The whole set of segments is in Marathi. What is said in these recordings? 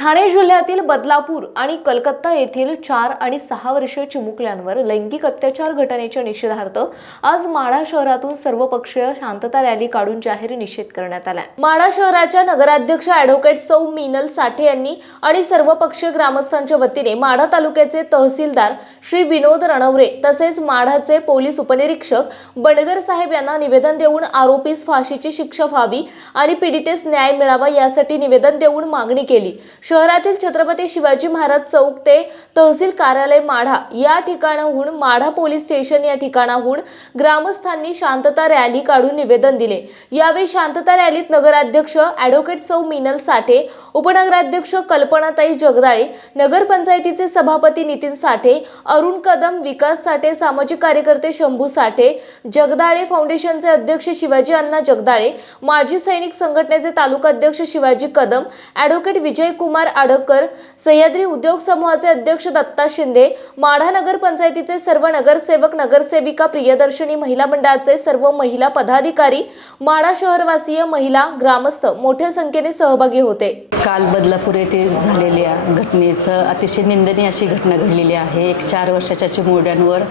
ठाणे जिल्ह्यातील बदलापूर आणि कलकत्ता येथील चार आणि सहा वर्षीय चिमुकल्यांवर लैंगिक अत्याचार घटनेच्या निषेधार्थ आज माढा शहरातून सर्वपक्षीय शांतता रॅली काढून जाहीर निषेध करण्यात आला माढा शहराच्या नगराध्यक्ष ॲडव्होकेट सौ मिनल साठे यांनी आणि सर्वपक्षीय ग्रामस्थांच्या वतीने माढा तालुक्याचे तहसीलदार श्री विनोद रणवरे तसेच माढाचे पोलीस उपनिरीक्षक बडगर साहेब यांना निवेदन देऊन आरोपीस फाशीची शिक्षा व्हावी आणि पीडितेस न्याय मिळावा यासाठी निवेदन देऊन मागणी केली. शहरातील छत्रपती शिवाजी महाराज चौक ते तहसील कार्यालय माढा या ठिकाणाहून माढा पोलीस स्टेशन या ठिकाणाहून ग्रामस्थांनी शांतता रॅली काढून निवेदन दिले. यावेळी शांतता रॅलीत नगराध्यक्ष ॲडव्होकेट सौ मिनल साठे उपनगराध्यक्ष कल्पनाताई जगदाळे नगरपंचायतीचे सभापती नितीन साठे अरुण कदम विकास साठे सामाजिक कार्यकर्ते शंभू साठे जगदाळे फाउंडेशनचे अध्यक्ष शिवाजी अण्णा जगदाळे माजी सैनिक संघटनेचे तालुका अध्यक्ष शिवाजी कदम ॲडव्होकेट विजय कुमार कुमार आडकर सह्याद्री उद्योग समूहाचे अध्यक्ष दत्ता शिंदे माढा नगर पंचायतीचे सर्व नगरसेवक नगरसेविका प्रियदर्शनी महिला मंडळाचे सर्व महिला पदाधिकारी माढा शहरवासीय महिला ग्रामस्थ मोठ्या संख्येने सहभागी होते. काल बदलापूर येथे झालेल्या घटनेचं अतिशय निंदनीय अशी घटना घडलेली आहे. एक चार वर्षाच्या चिमुरड्यांवर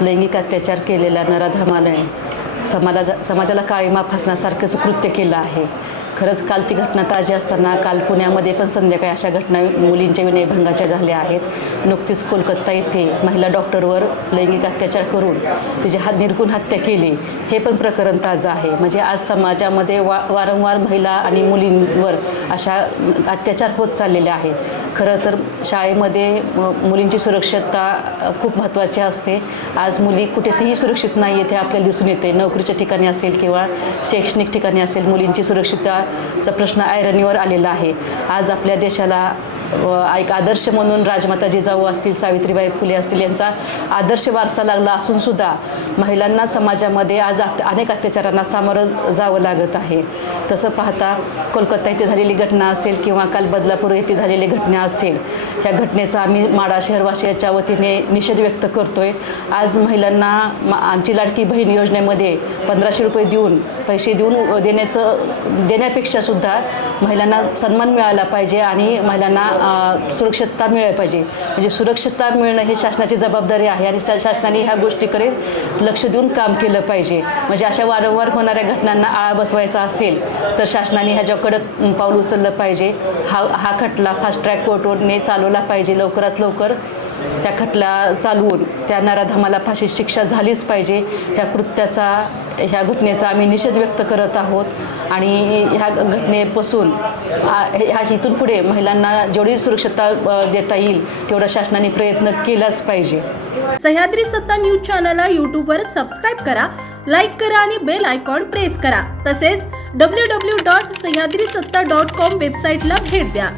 लैंगिक अत्याचार केलेला नराधमाने समाजा समाजाला काळीमा फासण्यासारखंच कृत्य केलं आहे. खरंच कालची घटना ताजी असताना काल पुण्यामध्ये पण संध्याकाळी अशा घटना मुलींच्या विनयभंगाच्या झाल्या आहेत. नुकतीच कोलकाता येथे महिला डॉक्टरवर लैंगिक अत्याचार करून तिची हात निरकून हत्या केली. हे पण प्रकरण ताजं आहे. म्हणजे आज समाजामध्ये वा वारंवार महिला आणि मुलींवर अशा अत्याचार होत चाललेले आहेत. खरं तर शाळेमध्ये मुलींची सुरक्षितता खूप महत्त्वाची असते. आज मुली कुठेही सुरक्षित नाही आहे आपल्याला दिसून येते. नोकरीच्या ठिकाणी असेल किंवा शैक्षणिक ठिकाणी असेल मुलींची सुरक्षितताचा प्रश्न ऐरणीवर आलेला आहे. आज आपल्या देशाला एक आदर्श म्हणून राजमाता जिजाऊ असतील सावित्रीबाई फुले असतील यांचा आदर्श वारसा लागला असूनसुद्धा महिलांना समाजामध्ये आज अनेक अत्याचारांना सामोरं जावं लागत आहे. तसं पाहता कोलकाता येथे झालेली घटना असेल किंवा काल बदलापूर येथे झालेली घटना असेल ह्या घटनेचा आम्ही माडा शहरवासियाच्या वतीने निषेध व्यक्त करतोय. आज महिलांना मा- आमची लाडकी बहीण योजनेमध्ये पंधराशे रुपये देऊन पैसे देऊन देण्याचं देण्यापेक्षा सुद्धा महिलांना सन्मान मिळाला पाहिजे आणि महिलांना सुरक्षितता मिळाली पाहिजे. म्हणजे सुरक्षितता मिळणं हे शासनाची जबाबदारी आहे आणि शा- शासनाने ह्या गोष्टीकडे लक्ष देऊन काम केलं पाहिजे. म्हणजे अशा वारंवार होणाऱ्या घटनांना आळा बसवायचा असेल तर शासनाने ह्याच्याकडं पाऊल उचललं पाहिजे हा हा खटला फास्ट ट्रॅक कोर्टवरने चालवला पाहिजे लवकरात लवकर. त्या खटला चालवून त्या नराधमाला फाशी शिक्षा झालीच पाहिजे. ह्या कृत्याचा ह्या घटनेचा आम्ही निषेध व्यक्त करत आहोत. आणि ह्या घटनेपासून ह्या इथून पुढे महिलांना जेवढी सुरक्षितता देता येईल तेवढा शासनाने प्रयत्न केलाच पाहिजे. सह्याद्री सत्ता न्यूज चॅनलला यूट्यूबवर सबस्क्राईब करा लाईक करा आणि बेल आयकॉन प्रेस करा. तसेच डब्ल्यू डब्ल्यू डॉट सह्याद्री सत्ता डॉट कॉम वेबसाईटला भेट द्या.